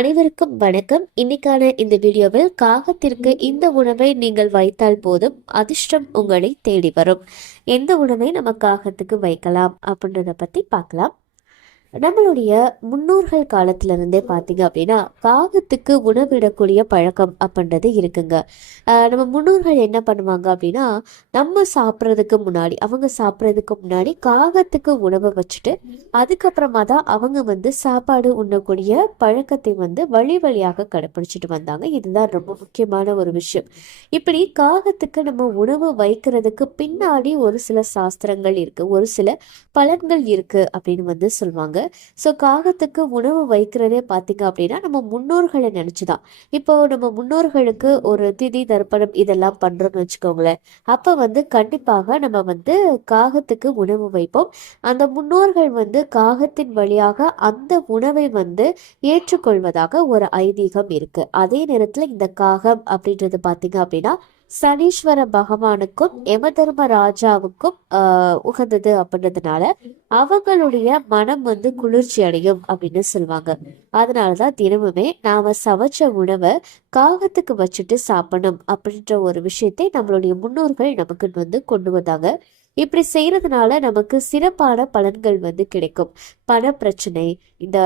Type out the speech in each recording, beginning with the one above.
அனைவருக்கும் வணக்கம். இன்னைக்கான இந்த வீடியோவில் காகத்திற்கு இந்த உணவை நீங்கள் வைத்தால் போதும் அதிர்ஷ்டம் உங்களை தேடி வரும். எந்த உணவை நம்ம காகத்துக்கு வைக்கலாம் அப்படின்றத பத்தி பார்க்கலாம். நம்மளுடைய முன்னோர்கள் காலத்துல இருந்தே பார்த்தீங்க அப்படின்னா காகத்துக்கு உணவிடக்கூடிய பழக்கம் அப்படின்றது இருக்குங்க. நம்ம முன்னோர்கள் என்ன பண்ணுவாங்க அப்படின்னா, நம்ம சாப்பிட்றதுக்கு முன்னாடி அவங்க சாப்பிட்றதுக்கு முன்னாடி காகத்துக்கு உணவை வச்சுட்டு அதுக்கப்புறமா தான் அவங்க சாப்பாடு உண்ணக்கூடிய பழக்கத்தை வழி வழியாக கடைப்பிடிச்சிட்டு வந்தாங்க. இதுதான் ரொம்ப முக்கியமான ஒரு விஷயம். இப்படி காகத்துக்கு நம்ம உணவு வைக்கிறதுக்கு பின்னாடி ஒரு சில சாஸ்திரங்கள் இருக்கு, ஒரு சில பலன்கள் இருக்கு அப்படின்னு சொல்லுவாங்க. ஸோ காகத்துக்கு உணவு வைக்கிறதே பார்த்தீங்க அப்படின்னா நம்ம முன்னோர்களை நினச்சிதான். இப்போ நம்ம முன்னோர்களுக்கு ஒரு திதி தர்ப்பணம் இதெல்லாம் பண்ணுறோம்னு வச்சுக்கோங்களேன். அப்போ கண்டிப்பாக நம்ம காகத்துக்கு உணவு வைப்போம். அந்த முன்னோர்கள் காகத்தின் வழியாக அந்த உணவை ஏற்றுக்கொள்வதாக ஒரு ஐதீகம் இருக்கு. அதே நேரத்தில் இந்த காகம் அப்படின்றது பார்த்தீங்க அப்படின்னா சனீஸ்வர பகவானுக்கும் யமதர்ம ராஜாவுக்கும் உகந்தது அப்படின்றதுனால அவங்களுடைய மனம் குளிர்ச்சி அடையும் அப்படின்னு சொல்லுவாங்க. அதனாலதான் தினமுமே நாம சமைச்ச உணவை காகத்துக்கு வச்சுட்டு சாப்பிடணும் அப்படின்ற ஒரு விஷயத்தை நம்மளுடைய முன்னோர்கள் நமக்கு கொண்டு வந்தாங்க. இப்படி செய்யறதுனால நமக்கு சிறப்பான பலன்கள் கிடைக்கும். பண பிரச்சனை, இந்த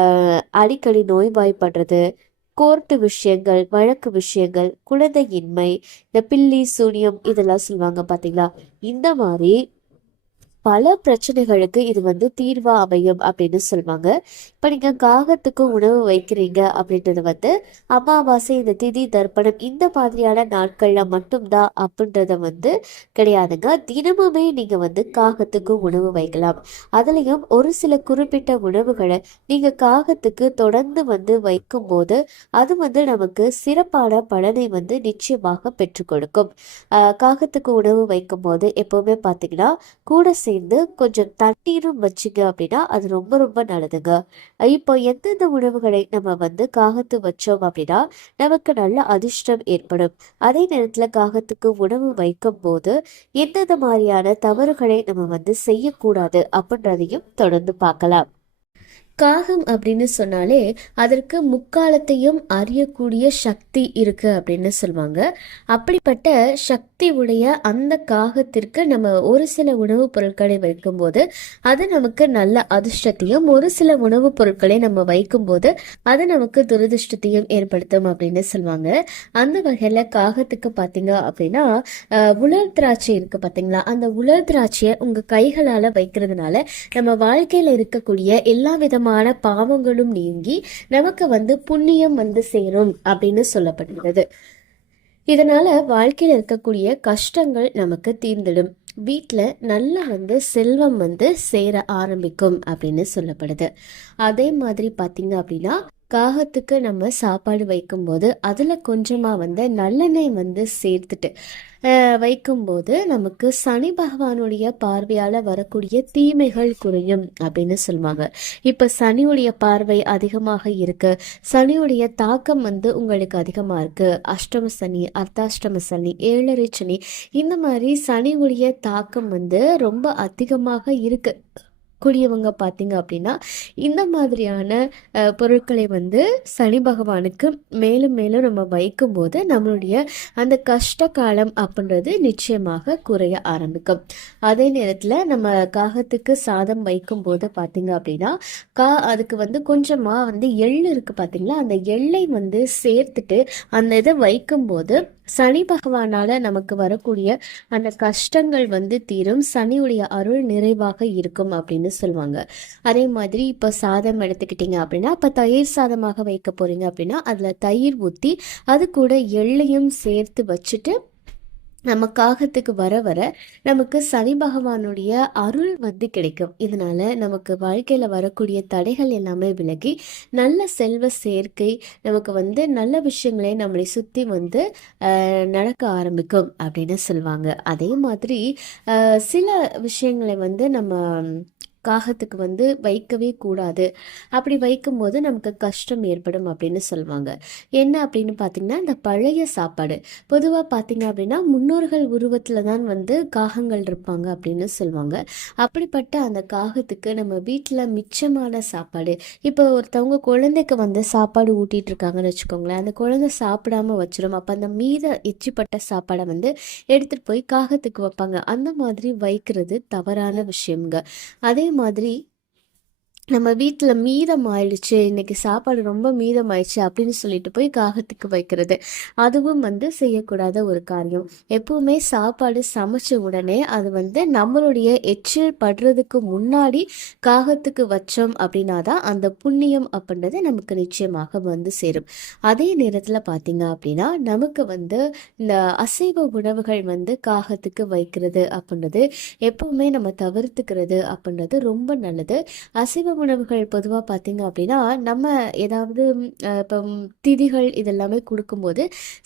அடிக்கடி நோய்வாய்ப்படுறது, கோர்ட்டு விஷயங்கள், வழக்கு விஷயங்கள், குழந்தையின்மை, இந்த பில்லி சூனியம் இதெல்லாம் சொல்லுவாங்க பாத்தீங்களா, இந்த மாதிரி பல பிரச்சனைகளுக்கு இது தீர்வா அமையும் அப்படின்னு சொல்லுவாங்க. இப்ப நீங்க காகத்துக்கு உணவு வைக்கிறீங்க அப்படின்றது அமாவாசை, இந்த திதி தர்ப்பணம் இந்த மாதிரியான நாட்கள்ல மட்டும்தான் அப்படின்றத கிடையாதுங்க. தினமுமே நீங்க காகத்துக்கு உணவு வைக்கலாம். அதுலயும் ஒரு சில குறிப்பிட்ட உணவுகளை நீங்க காகத்துக்கு தொடர்ந்து வைக்கும் போது அது நமக்கு சிறப்பான பலனை நிச்சயமாக பெற்றுக் கொடுக்கும். காகத்துக்கு உணவு வைக்கும் போது எப்பவுமே பாத்தீங்கன்னா கூட சேர்ந்து கொஞ்சம் தண்ணீரும் வச்சுங்க அப்படின்னா அது ரொம்ப ரொம்ப நல்லதுங்க. இப்போ எந்தெந்த உணவுகளை நம்ம காகத்து வச்சோம் அப்படின்னா நமக்கு நல்ல அதிர்ஷ்டம் ஏற்படும். அதே நேரத்துல காகத்துக்கு உணவு வைக்கும் போது எந்தெந்த மாதிரியான தவறுகளை நம்ம செய்யக்கூடாது அப்படின்றதையும் தொடர்ந்து பார்க்கலாம். காகம் அப்படின்னு சொன்னாலே அதற்கு முக்காலத்தையும் அறியக்கூடிய சக்தி இருக்கு அப்படின்னு சொல்லுவாங்க. அப்படிப்பட்ட சக்தி உடைய அந்த காகத்திற்கு நம்ம ஒரு சில உணவுப் பொருட்களை வைக்கும்போது அது நமக்கு நல்ல அதிர்ஷ்டத்தையும், ஒரு சில உணவுப் பொருட்களை நம்ம வைக்கும்போது அது நமக்கு துரதிர்ஷ்டத்தையும் ஏற்படுத்தும் அப்படின்னு சொல்லுவாங்க. அந்த வகையில காகத்துக்கு பார்த்தீங்க அப்படின்னா உலர் திராட்சை இருக்கு பார்த்தீங்களா, அந்த உலர் திராட்சையை உங்க கைகளால வைக்கிறதுனால நம்ம வாழ்க்கையில இருக்கக்கூடிய எல்லா விதமான பாவங்களும் நீங்கி நமக்கு புண்ணியம் சேரும் அப்படின்னு சொல்லப்படுகிறது. இதனால வாழ்க்கையில இருக்கக்கூடிய கஷ்டங்கள் நமக்கு தீர்ந்திடும். வீட்டில் நல்ல செல்வம் சேர ஆரம்பிக்கும் அப்படின்னு சொல்லப்படுது. அதே மாதிரி பார்த்தீங்க அப்படின்னா காகத்துக்கு நம்ம சாப்பாடு வைக்கும்போது அதில் கொஞ்சமாக நல்லெண்ணெய் சேர்த்துட்டு வைக்கும்போது நமக்கு சனி பகவானுடைய பார்வையால் வரக்கூடிய தீமைகள் குறையும் அப்படின்னு சொல்லுவாங்க. இப்போ சனியுடைய பார்வை அதிகமாக இருக்கு, சனியுடைய தாக்கம் உங்களுக்கு அதிகமாக இருக்கு, அஷ்டம சனி, அர்த்தாஷ்டம சனி, ஏழரை சனி, இந்த மாதிரி சனியுடைய தாக்கம் ரொம்ப அதிகமாக இருக்கு கூடியவங்க பார்த்தீங்க அப்படின்னா இந்த மாதிரியான பொருட்களை சனி பகவானுக்கு மேலும் மேலும் நம்ம வைக்கும்போது நம்மளுடைய அந்த கஷ்ட காலம் அப்படின்றது நிச்சயமாக குறைய ஆரம்பிக்கும். அதே நேரத்தில் நம்ம காகத்துக்கு சாதம் வைக்கும் போது பார்த்தீங்க அப்படின்னா அதுக்கு கொஞ்சமாக எள்ளு இருக்கு பார்த்தீங்களா, அந்த எள்ளை சேர்த்துட்டு அந்த இதை வைக்கும்போது சனி பகவானால நமக்கு வரக்கூடிய அந்த கஷ்டங்கள் தீரும், சனியுடைய அருள் நிறைவாக இருக்கும் அப்படின்னு சொல்லுவாங்க. அதே மாதிரி இப்போ சாதம் எடுத்துக்கிட்டீங்க அப்படின்னா இப்போ தயிர் சாதமாக வைக்க போறீங்க அப்படின்னா அதில் தயிர் ஊற்றி அது கூட எள்ளையும் சேர்த்து வச்சுட்டு நம்ம காகத்துக்கு வர வர நமக்கு சனி பகவானுடைய அருள் கிடைக்கும். இதனால நமக்கு வாழ்க்கையில் வரக்கூடிய தடைகள் எல்லாமே விலகி நல்ல செல்வ சேர்க்கை நமக்கு நல்ல விஷயங்களே நம்மளை சுற்றி நடக்க ஆரம்பிக்கும் அப்படின்னு சொல்லுவாங்க. அதே மாதிரி சில விஷயங்களை நம்ம காகத்துக்கு வந்து வைக்கவே கூடாது. அப்படி வைக்கும்போது நமக்கு கஷ்டம் ஏற்படும் அப்படின்னு சொல்லுவாங்க. என்ன அப்படின்னு பார்த்தீங்கன்னா, இந்த பழைய சாப்பாடு பொதுவாக பார்த்தீங்க அப்படின்னா முன்னோர்கள் உருவத்தில் தான் வந்து காகங்கள் இருப்பாங்க அப்படின்னு சொல்லுவாங்க. அப்படிப்பட்ட அந்த காகத்துக்கு நம்ம வீட்டில் மிச்சமான சாப்பாடு, இப்போ ஒருத்தவங்க குழந்தைக்கு வந்து சாப்பாடு ஊட்டிட்டு இருக்காங்கன்னு வச்சுக்கோங்களேன், அந்த குழந்தை சாப்பிடாம வச்சிரும். அப்போ அந்த மீத எச்சிப்பட்ட சாப்பாடை வந்து எடுத்துட்டு போய் காகத்துக்கு வைப்பாங்க. அந்த மாதிரி வைக்கிறது தவறான விஷயம்ங்க. அதே மாதிரி நம்ம வீட்டில் மீதம் ஆயிடுச்சு, இன்னைக்கு சாப்பாடு ரொம்ப மீதம் ஆயிடுச்சு அப்படின்னு சொல்லிட்டு போய் காகத்துக்கு வைக்கிறது, அதுவும் வந்து செய்யக்கூடாத ஒரு காரியம். எப்பவுமே சாப்பாடு சமைச்ச உடனே அது வந்து நம்மளுடைய எச்சில் படுறதுக்கு முன்னாடி காகத்துக்கு வச்சோம் அப்படின்னா தான் அந்த புண்ணியம் அப்படின்றது நமக்கு நிச்சயமாக வந்து சேரும். அதே நேரத்தில் பார்த்தீங்க அப்படின்னா நமக்கு வந்து இந்த அசைவ உணவுகள் வந்து காகத்துக்கு வைக்கிறது அப்படின்றது எப்பவுமே நம்ம தவிர்த்துக்கிறது அப்படின்றது ரொம்ப நல்லது. அசைவ உணவுகள் பொதுவாக பார்த்தீங்க அப்படின்னா நம்ம ஏதாவது இப்போ திதிகள் இதெல்லாமே கொடுக்கும்போது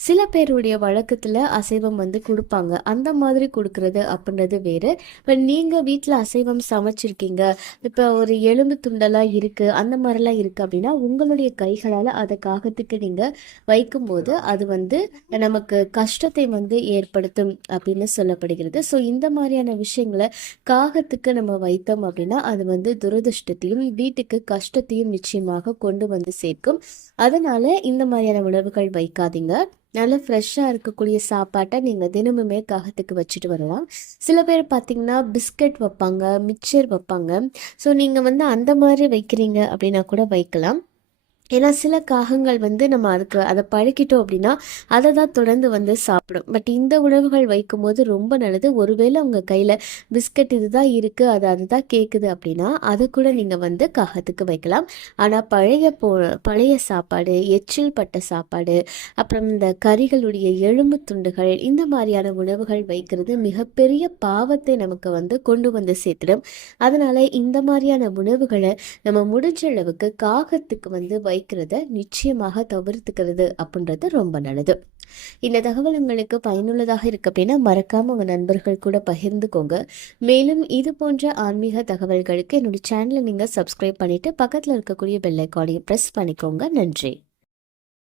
சில பேருடைய வழக்கத்தில் அசைவம் வந்து கொடுப்பாங்க. அந்த மாதிரி கொடுக்கறது அப்படின்றது வேறு. இப்போ நீங்கள் வீட்டில் அசைவம் சமைச்சிருக்கீங்க, இப்போ ஒரு எலும்பு துண்டெல்லாம் இருக்குது, அந்த மாதிரிலாம் இருக்குது அப்படின்னா உங்களுடைய கைகளால் அதை காகத்துக்கு நீங்கள் வைக்கும்போது அது வந்து நமக்கு கஷ்டத்தை வந்து ஏற்படுத்தும் அப்படின்னு சொல்லப்படுகிறது. ஸோ இந்த மாதிரியான விஷயங்களை காகத்துக்கு நம்ம வைத்தோம் அப்படின்னா அது வந்து துரதிர்ஷ்டத்தையும் வீட்டுக்கு கஷ்டத்தையும் நிச்சயமாக கொண்டு வந்து சேர்க்கும். அதனால இந்த மாதிரியான உணவுகள் வைக்காதீங்க. நல்லா ஃப்ரெஷ்ஷாக இருக்கக்கூடிய சாப்பாட்டை நீங்கள் தினமுமே காகத்துக்கு வச்சுட்டு வரலாம். சில பேர் பார்த்தீங்கன்னா பிஸ்கட் வைப்பாங்க, மிக்சர் வைப்பாங்க. ஸோ நீங்கள் வந்து அந்த மாதிரி வைக்கிறீங்க அப்படின்னா கூட வைக்கலாம். ஏன்னா சில காகங்கள் வந்து நம்ம அதுக்கு அதை பழக்கிட்டோம் அப்படின்னா அதை தான் தொடர்ந்து வந்து சாப்பிடும். பட் இந்த உணவுகள் வைக்கும்போது ரொம்ப நல்லது. ஒருவேளை உங்கள் கையில் பிஸ்கட் இதுதான் இருக்குது, அதுதான் கேட்குது அப்படின்னா அதை கூட நீங்கள் வந்து காகத்துக்கு வைக்கலாம். ஆனால் பழைய சாப்பாடு, எச்சில் பட்ட சாப்பாடு, அப்புறம் இந்த கறிகளுடைய எலும்பு துண்டுகள், இந்த மாதிரியான உணவுகள் வைக்கிறது மிகப்பெரிய பாவத்தை நமக்கு வந்து கொண்டு வந்து சேர்த்துடும். அதனால் இந்த மாதிரியான உணவுகளை நம்ம முடிஞ்ச அளவுக்கு காகத்துக்கு வந்து வைக்கிறத நிச்சயமாக தவிர்த்துக்கிறது அப்படின்றது ரொம்ப நல்லது. இந்த தகவல் உங்களுக்கு பயனுள்ளதாக இருக்கு அப்படின்னா மறக்காம உங்க நண்பர்கள் கூட பகிர்ந்துக்கோங்க. மேலும் இது போன்ற ஆன்மீக தகவல்களுக்கு என்னுடைய சேனலை நீங்க சப்ஸ்கிரைப் பண்ணிட்டு பக்கத்தில் இருக்கக்கூடிய பெல் ஐக்கானையும் பிரஸ் பண்ணிக்கோங்க. நன்றி.